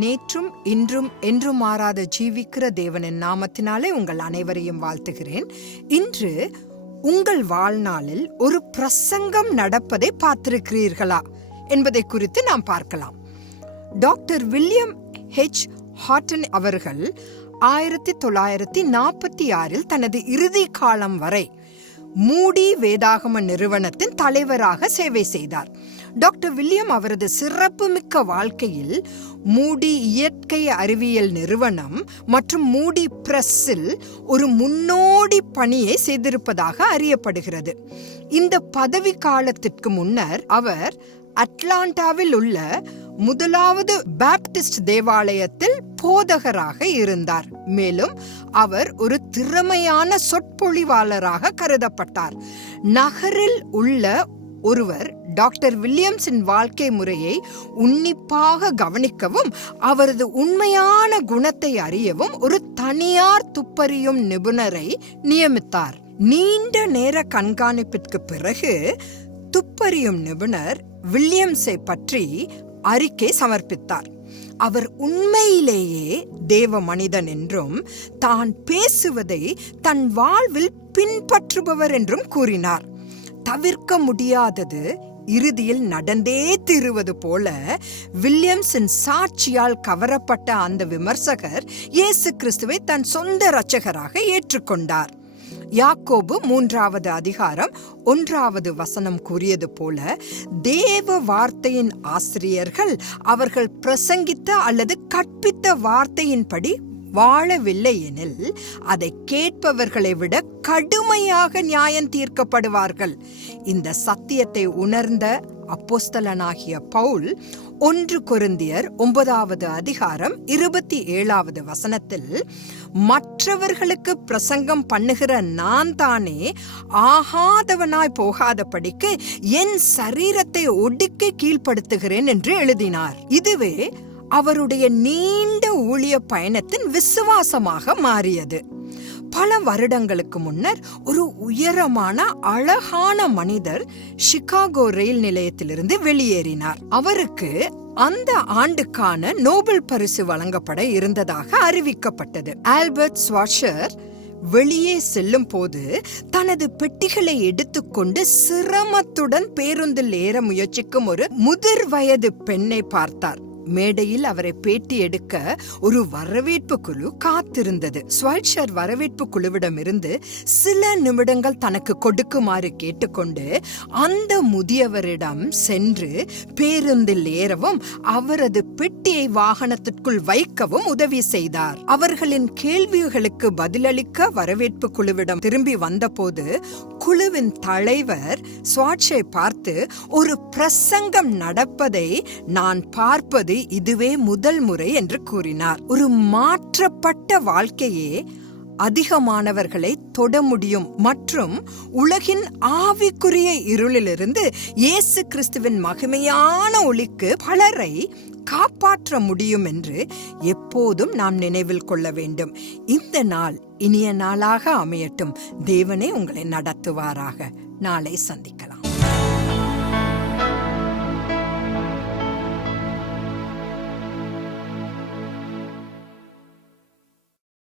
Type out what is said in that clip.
நேற்றும் இன்றும் என்றும் மாறாத ஜீவிக்கிற தேவனின் நாமத்தினாலே உங்கள் அனைவரையும் வாழ்த்துகிறேன். இன்று உங்கள் வாழ்நாளில் ஒரு பிரசங்கம் நடப்பதை பார்த்திருக்கிறீர்களா என்பதை குறித்து நாம் பார்க்கலாம். Doctor William H. ஹாட்டன் அவர்கள் ஆயிரத்தி தொள்ளாயிரத்தி நாற்பத்தி ஆறில் தனது இறுதி காலம் வரை மூடி வேதாகம நிறுவனத்தின் தலைவராக சேவை செய்தார். டாக்டர் வில்லியம் அவரது சிறப்புமிக்க வாழ்க்கையில் மூடி இயற்கை அறிவியல் நிறுவனம் மற்றும் மூடி பிரஸ்ஸில் ஒரு முன்னோடி பணியை செய்திருப்பதாக அறியப்படுகிறது. இந்த பதவி காலத்திற்கு முன்னர் அவர் அட்லாண்டாவில் உள்ள முதலாவது பாப்டிஸ்ட் தேவாலயத்தில் போதகராக இருந்தார். மேலும் அவர் ஒரு திறமையான சொற்பொழிவாளராக கருதப்பட்டார். நகரில் உள்ள ஒருவர் டாக்டர் வில்லியம்ஸின் வாழ்க்கை முறையை உன்னிப்பாக கவனிக்கவும் அவரது உண்மையான குணத்தை அறியவும் ஒரு தனியார் துப்பறியும் நிபுணரை நியமித்தார். நீண்ட நேர கண்காணிப்பிற்கு பிறகு துப்பறியும் நிபுணர் வில்லியம்ஸை பற்றி அறிக்கை சமர்ப்பித்தார். அவர் உண்மையிலேயே தேவ மனிதன் என்றும் தான் பேசுவதை தன் வாழ்வில் பின்பற்றுபவர் என்றும் கூறினார். தவிர்க்க முடியாதது இறுதியில் நடந்தே தீருவது போல வில்லியம்ஸின் சாட்சியால் கவரப்பட்ட அந்த விமர்சகர் இயேசு கிறிஸ்துவை தன் சொந்த இரட்சகராக ஏற்றுக்கொண்டார். யாக்கோபு மூன்றாவது அதிகாரம் ஒன்றாவது வசனம் கூறியது போல தேவ வார்த்தையின் ஆசிரியர்கள் அவர்கள் பிரசங்கித்த அல்லது கற்பித்த வார்த்தையின்படி வாழவில்லை எனில் அதை கேட்பவர்களை விட கடுமையாக நியாயம் தீர்க்கப்படுவார்கள். இந்த சத்தியத்தை உணர்ந்த அப்போஸ்தலனாகிய பவுல் ஒன்று கொருந்தியர் ஒன்பதாவது அதிகாரம் இருபத்தி ஏழாவது வசனத்தில் மற்றவர்களுக்கு பிரசங்கம் பண்ணுகிற நான் தானே ஆகாதவனாய் போகாதபடிக்கு என் சரீரத்தை ஒடுக்கி கீழ்ப்படுத்துகிறேன் என்று எழுதினார். இதுவே அவருடைய நீண்ட ஊழிய பயணத்தின் விசுவாசமாக மாறியது. பல வருடங்களுக்கு முன்னர் ஒரு உயரமான அழகான மனிதர் சிகாகோ ரயில் நிலையத்திலிருந்து வெளியேறினார். அவருக்கு அந்த ஆண்டுக்கான நோபல் பரிசு வழங்கப்பட இருந்ததாக அறிவிக்கப்பட்டது. ஆல்பர்ட் ஸ்வாஷர் வெளியே செல்லும் போது தனது பெட்டிகளை எடுத்துக்கொண்டு சிரமத்துடன் பேருந்தில் ஏற முயற்சிக்கும் ஒரு முதிர் வயது பெண்ணை பார்த்தார். மேடையில் அவரை பேட்டி எடுக்க ஒரு வரவேற்பு குழு காத்திருந்தது. ஸ்வைட்ஷர் வரவேற்பு குழுவிடம் இருந்து சில நிமிடங்கள் தனக்கு கொடுக்குமாறு கேட்டுக்கொண்டு அந்த முதியவரிடம் சென்று பேருந்தில் ஏறவும் அவரது பெட்டியை வாகனத்திற்குள் வைக்கவும் உதவி செய்தார். அவர்களின் கேள்விகளுக்கு பதிலளிக்க வரவேற்பு குழுவிடம் திரும்பி வந்தபோது குழுவின் தலைவர் ஸ்வாட்சை பார்த்து ஒரு பிரசங்கம் நடப்பதை நான் பார்ப்பது இதுவே முதல் முறை என்று கூறினார். ஒரு மாற்றப்பட்ட வாழ்க்கையே அதிகமானவர்களை தொட முடியும். மற்றும் உலகின் ஆவிக்குரிய இருளிலிருந்து இயேசு கிறிஸ்துவின் மகிமையான ஒளிக்கு பலரை காப்பாற்ற முடியும் என்று எப்போதும் நாம் நினைவில் கொள்ள வேண்டும். இந்த நாள் இனிய நாளாக அமையட்டும். தேவனே உங்களை நடத்துவாராக. நாளை சந்திக்கலாம்.